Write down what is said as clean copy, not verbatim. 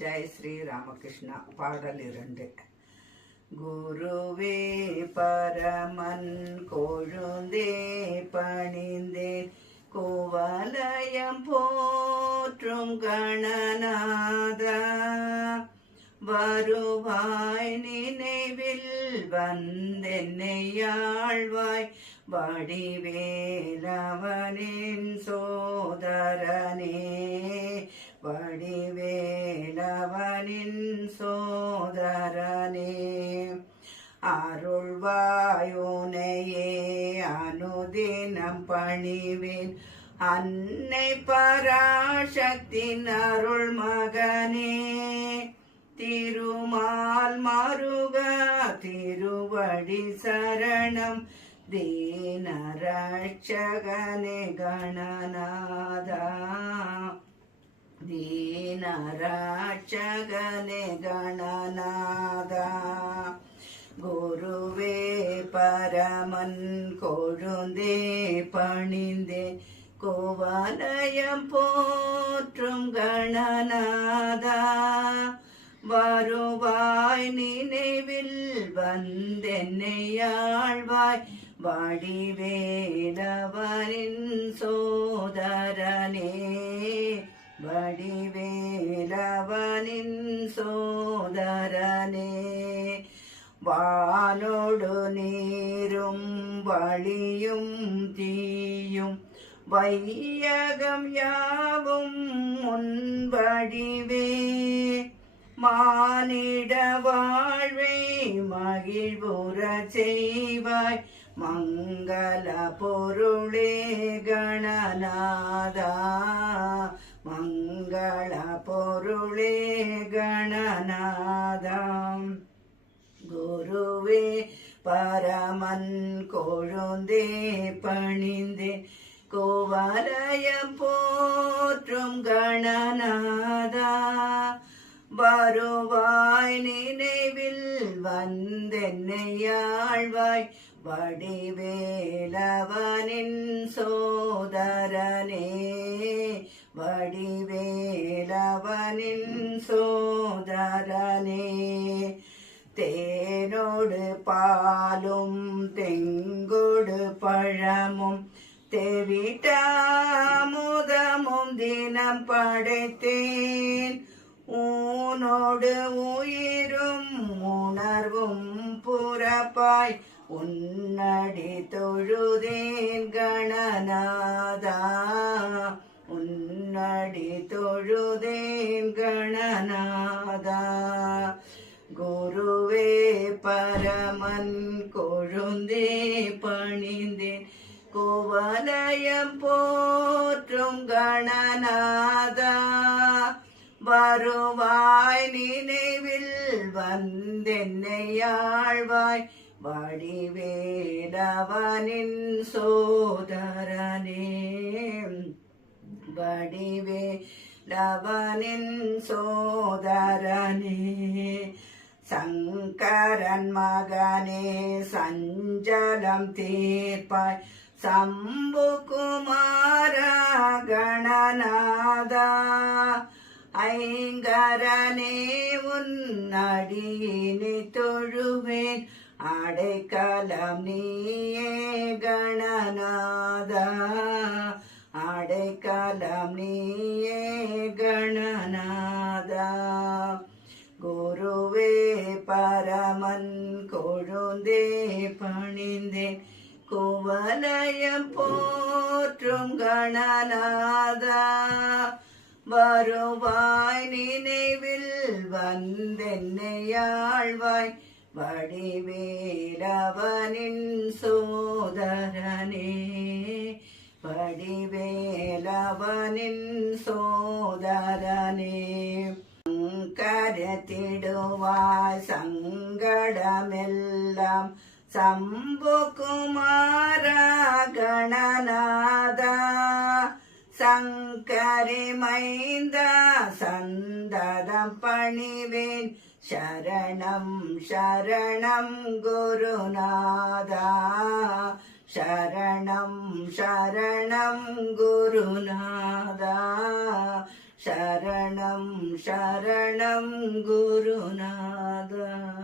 ஜெய் ஸ்ரீ ராமகிருஷ்ணா. பாடல் 2. குருவே பரமன் கொழுந்தே பணிந்தேன், குவலயம் போற்றும் கணநாதா, வருவாய் நினைவில் வந்தென்னையாழ்வாய், வடிவேலவனின் சோதரனே, வடிவேலவனின் சோதரனே. அருள்வாயுனையே அனுதினம் பணிவேன், அன்னை பராசக்தின் அருள் மகனே, திருமால் மருகா திருவடி சரணம், தீனரட்சகனே கணநாதா, தீனரட்சகனே கணநாதா. குருவே பரமன் கொழுந்தே பணிந்தேன், குவலயம் போற்றும் கணநாதா, வருவாய் நினைவில் வந்தென்னையாழ்வாய், வடிவேலவனின் சோதரனே, வடிவேலவனின் சோதரனே. வானோடு நீரும் வழியும் தீயும், வையகம் யாவும் முன்வடிவே, மானிட வாழ்வை மகிழ்வுற செய்வாய், மங்கள பொருளே கணநாதா, மங்கள பொருளே கணநாதா. குருவே பரமன் கொழுந்தே பணிந்தேன், குவலயம் போற்றும் கணநாதா, வருவாய் நினைவில் வந்தென்னையாழ்வாய், வடிவேலவனின் சோதரனே, வடிவேலவனின் சோதரனே. தேனோடு பாலும் தெங்கோடு பழமும் தெவிட்டாமுதமும் தினம் படைத்தேன், ஊனோடு உயிரும் உணர்வும் புறப்பாய், உன்னடி தொழுதேன் கணநாதா, உன்னடி தொழுதேன் கணநாதா. குருவே பரமன் கொழுந்தே பணிந்தேன், குவலயம் போற்றும் கணநாதா, வருவாய் நினைவில் வந்தென்னையாழ்வாய், வடிவேலவனின் சோதரனே, வடிவேலவனின் சோதரனே. சங்கரன் மகனே சஞ்சலம் தீர்ப்பாய், சம்பு குமாரா கணநாதா, ஐங்கரனே உன்னடியினை தொழுவேன், அடைக்கலம் நீயே கணநாதா, அடைக்கலம் நீயே கணநாதா. குருவே பரமன் கொழுந்தே பணிந்தேன், குவலயம் போற்றும் கணநாதா, வருவாய் நினைவில் வந்தென்னையாழ்வாய், வடிவேலவனின் சோதரனே, வடிவேலவனின் சோதரனே. கரத்திடுவாய் சங்கடமெல்லாம், சம்பு குமாரா கணநாதா, சங்கரி மைந்தா சந்ததம் பணிவேன், சரணம் சரணம் குருநாதா, சரணம் சரணம் குருநாதா, சரணம் சரணம் குருநாதா.